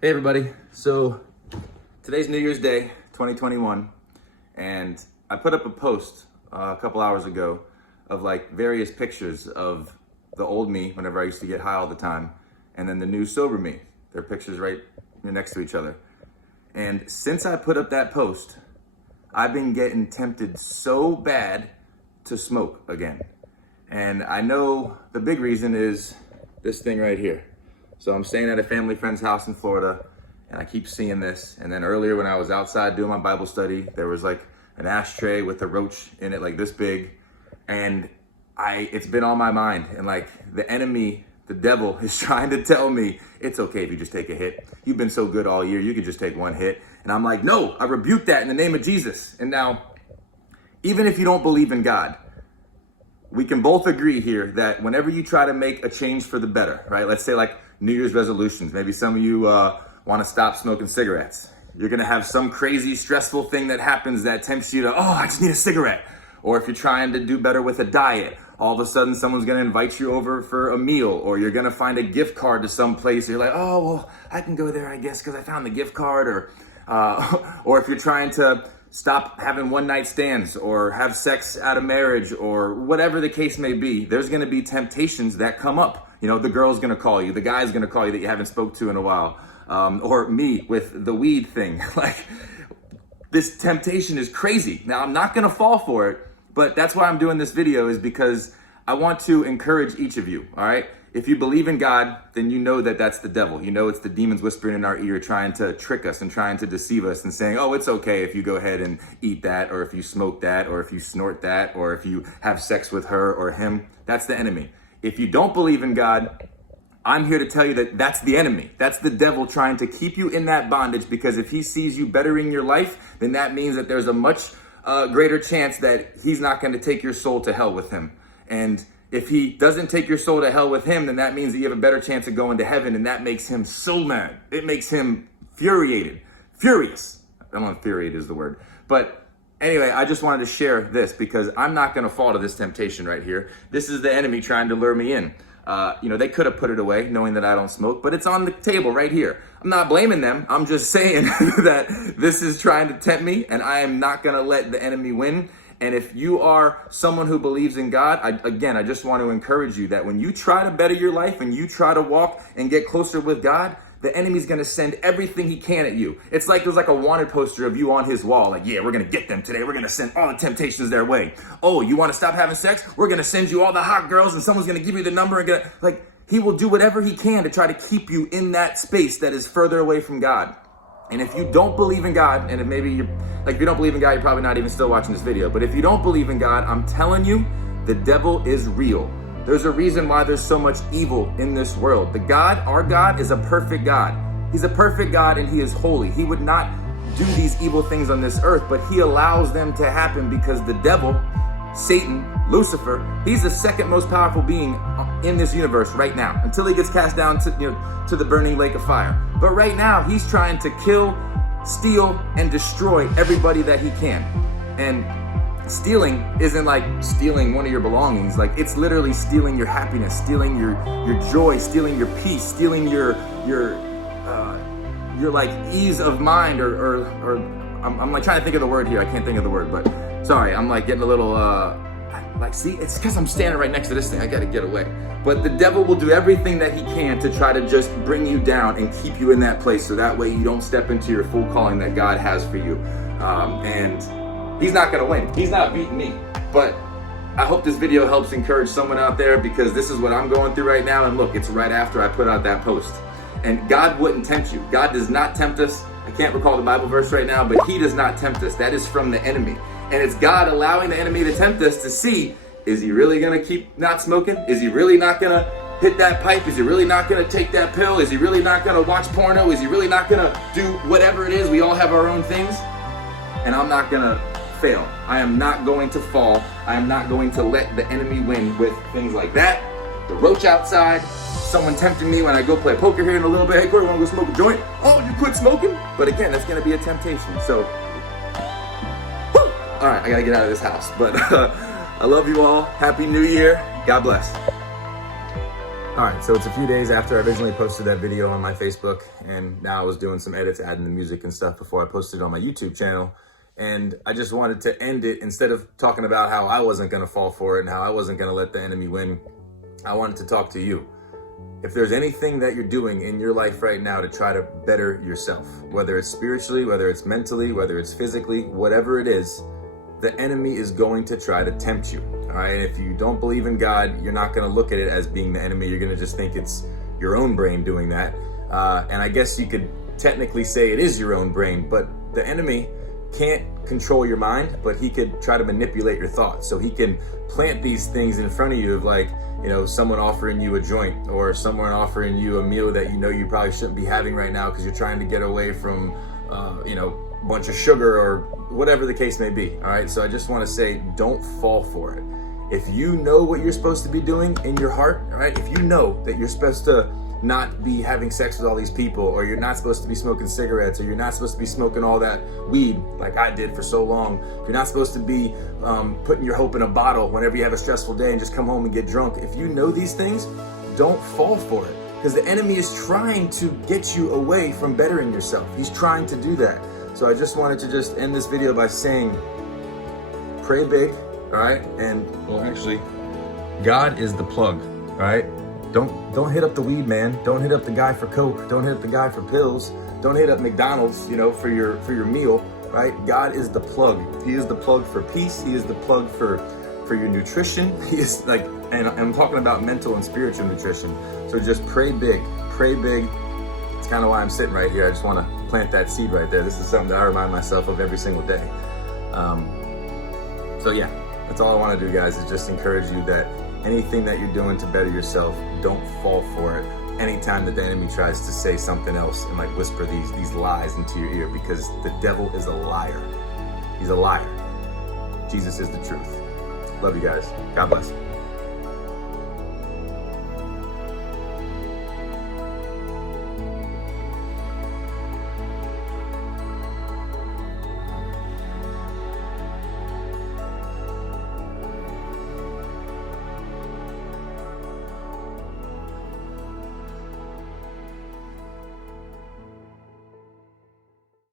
Hey everybody, so today's New Year's Day, 2021, and I put up a post a couple hours ago of like various pictures of the old me whenever I used to get high all the time, and then the new sober me. They're pictures right next to each other. And since I put up that post, I've been getting tempted so bad to smoke again. And I know the big reason is this thing right here. So I'm staying at a family friend's house in Florida, and I keep seeing this. And then earlier when I was outside doing my Bible study, there was like an ashtray with a roach in it like this big. And it's been on my mind. And like the enemy, the devil, is trying to tell me, it's okay if you just take a hit. You've been so good all year, you could just take one hit. And I'm like, no, I rebuke that in the name of Jesus. And now, even if you don't believe in God, we can both agree here that whenever you try to make a change for the better, right? Let's say like New Year's resolutions. Maybe some of you want to stop smoking cigarettes. You're going to have some crazy stressful thing that happens that tempts you to, oh, I just need a cigarette. Or if you're trying to do better with a diet, all of a sudden someone's going to invite you over for a meal, or you're going to find a gift card to some place. You're like, oh, well, I can go there, I guess, because I found the gift card. Or if you're trying to stop having one night stands or have sex out of marriage or whatever the case may be, there's going to be temptations that come up. You know, the girl's going to call you, the guy's going to call you that you haven't spoke to in a while. Or me with the weed thing. Like, this temptation is crazy. Now, I'm not going to fall for it, but that's why I'm doing this video, is because I want to encourage each of you, all right? If you believe in God, then you know that that's the devil. You know it's the demons whispering in our ear trying to trick us and trying to deceive us and saying, oh, it's okay if you go ahead and eat that, or if you smoke that, or if you snort that, or if you have sex with her or him. That's the enemy. If you don't believe in God, I'm here to tell you that that's the enemy. That's the devil trying to keep you in that bondage, because if he sees you bettering your life, then that means that there's a much greater chance that he's not going to take your soul to hell with him. And if he doesn't take your soul to hell with him, then that means that you have a better chance of going to heaven, and that makes him so mad. It makes him furious. I don't know if infuriated is the word. But anyway, I just wanted to share this because I'm not going to fall to this temptation right here. This is the enemy trying to lure me in. They could have put it away knowing that I don't smoke, but it's on the table right here. I'm not blaming them. I'm just saying that this is trying to tempt me, and I am not going to let the enemy win. And if you are someone who believes in God, I just want to encourage you that when you try to better your life and you try to walk and get closer with God, the enemy's going to send everything he can at you. It's like there's like a wanted poster of you on his wall. Like, yeah, we're going to get them today. We're going to send all the temptations their way. Oh, you want to stop having sex? We're going to send you all the hot girls, and someone's going to give you the number. And he will do whatever he can to try to keep you in that space that is further away from God. And if you don't believe in God, and if you don't believe in God, you're probably not even still watching this video. But if you don't believe in God, I'm telling you, the devil is real. There's a reason why there's so much evil in this world. Our God is a perfect God. He's a perfect God, and he is holy. He would not do these evil things on this earth, but he allows them to happen because the devil, Satan, Lucifer, he's the second most powerful being in this universe right now, until he gets cast down to the burning lake of fire. But right now, he's trying to kill, steal, and destroy everybody that he can. And stealing isn't like stealing one of your belongings. Like, it's literally stealing your happiness, stealing your joy, stealing your peace, stealing your like ease of mind, or I'm like trying to think of the word here. I can't think of the word, but sorry, I'm like getting a little see, it's because I'm standing right next to this thing. I got to get away. But the devil will do everything that he can to try to just bring you down and keep you in that place, so that way you don't step into your full calling that God has for you. And he's not going to win. He's not beating me. But I hope this video helps encourage someone out there, because this is what I'm going through right now. And look, it's right after I put out that post. And God wouldn't tempt you. God does not tempt us. I can't recall the Bible verse right now, but he does not tempt us. That is from the enemy. And it's God allowing the enemy to tempt us to see, is he really going to keep not smoking? Is he really not going to hit that pipe? Is he really not going to take that pill? Is he really not going to watch porno? Is he really not going to do whatever it is? We all have our own things. And I'm not going to fail. I am not going to fall. I am not going to let the enemy win with things like that. The roach outside, someone tempting me when I go play poker here in a little bit. Hey, Corey, want to go smoke a joint? Oh, you quit smoking? But again, that's going to be a temptation. So, all right, I got to get out of this house. But I love you all. Happy New Year. God bless. All right, so it's a few days after I originally posted that video on my Facebook, and now I was doing some edits, adding the music and stuff before I posted it on my YouTube channel. And I just wanted to end it, instead of talking about how I wasn't gonna fall for it and how I wasn't gonna let the enemy win, I wanted to talk to you. If there's anything that you're doing in your life right now to try to better yourself, whether it's spiritually, whether it's mentally, whether it's physically, whatever it is, the enemy is going to try to tempt you. All right, if you don't believe in God, you're not going to look at it as being the enemy. You're going to just think it's your own brain doing that. And I guess you could technically say it is your own brain, but the enemy can't control your mind, but he could try to manipulate your thoughts. So he can plant these things in front of you of, like, you know, someone offering you a joint, or someone offering you a meal that you know you probably shouldn't be having right now because you're trying to get away from, you know, a bunch of sugar or whatever the case may be. All right, so I just want to say, don't fall for it. If you know what you're supposed to be doing in your heart, all right, if you know that you're supposed to not be having sex with all these people, or you're not supposed to be smoking cigarettes, or you're not supposed to be smoking all that weed like I did for so long, if you're not supposed to be putting your hope in a bottle whenever you have a stressful day and just come home and get drunk, if you know these things, don't fall for it, because the enemy is trying to get you away from bettering yourself. He's trying to do that. So I just wanted to just end this video by saying, pray big, all right? And, well, actually, God is the plug, all right? Don't hit up the weed man. Don't hit up the guy for coke. Don't hit up the guy for pills. Don't hit up McDonald's, you know, for your meal, right? God is the plug. He is the plug for peace. He is the plug for your nutrition. He is, like, and I'm talking about mental and spiritual nutrition. So just pray big. Pray big. It's kind of why I'm sitting right here. I just want to plant that seed right there. This is something that I remind myself of every single day. So yeah, that's all I want to do, guys, is just encourage you that anything that you're doing to better yourself, don't fall for it. Anytime that the enemy tries to say something else and, like, whisper these lies into your ear, because the devil is a liar. He's a liar. Jesus is the truth. Love you guys. God bless.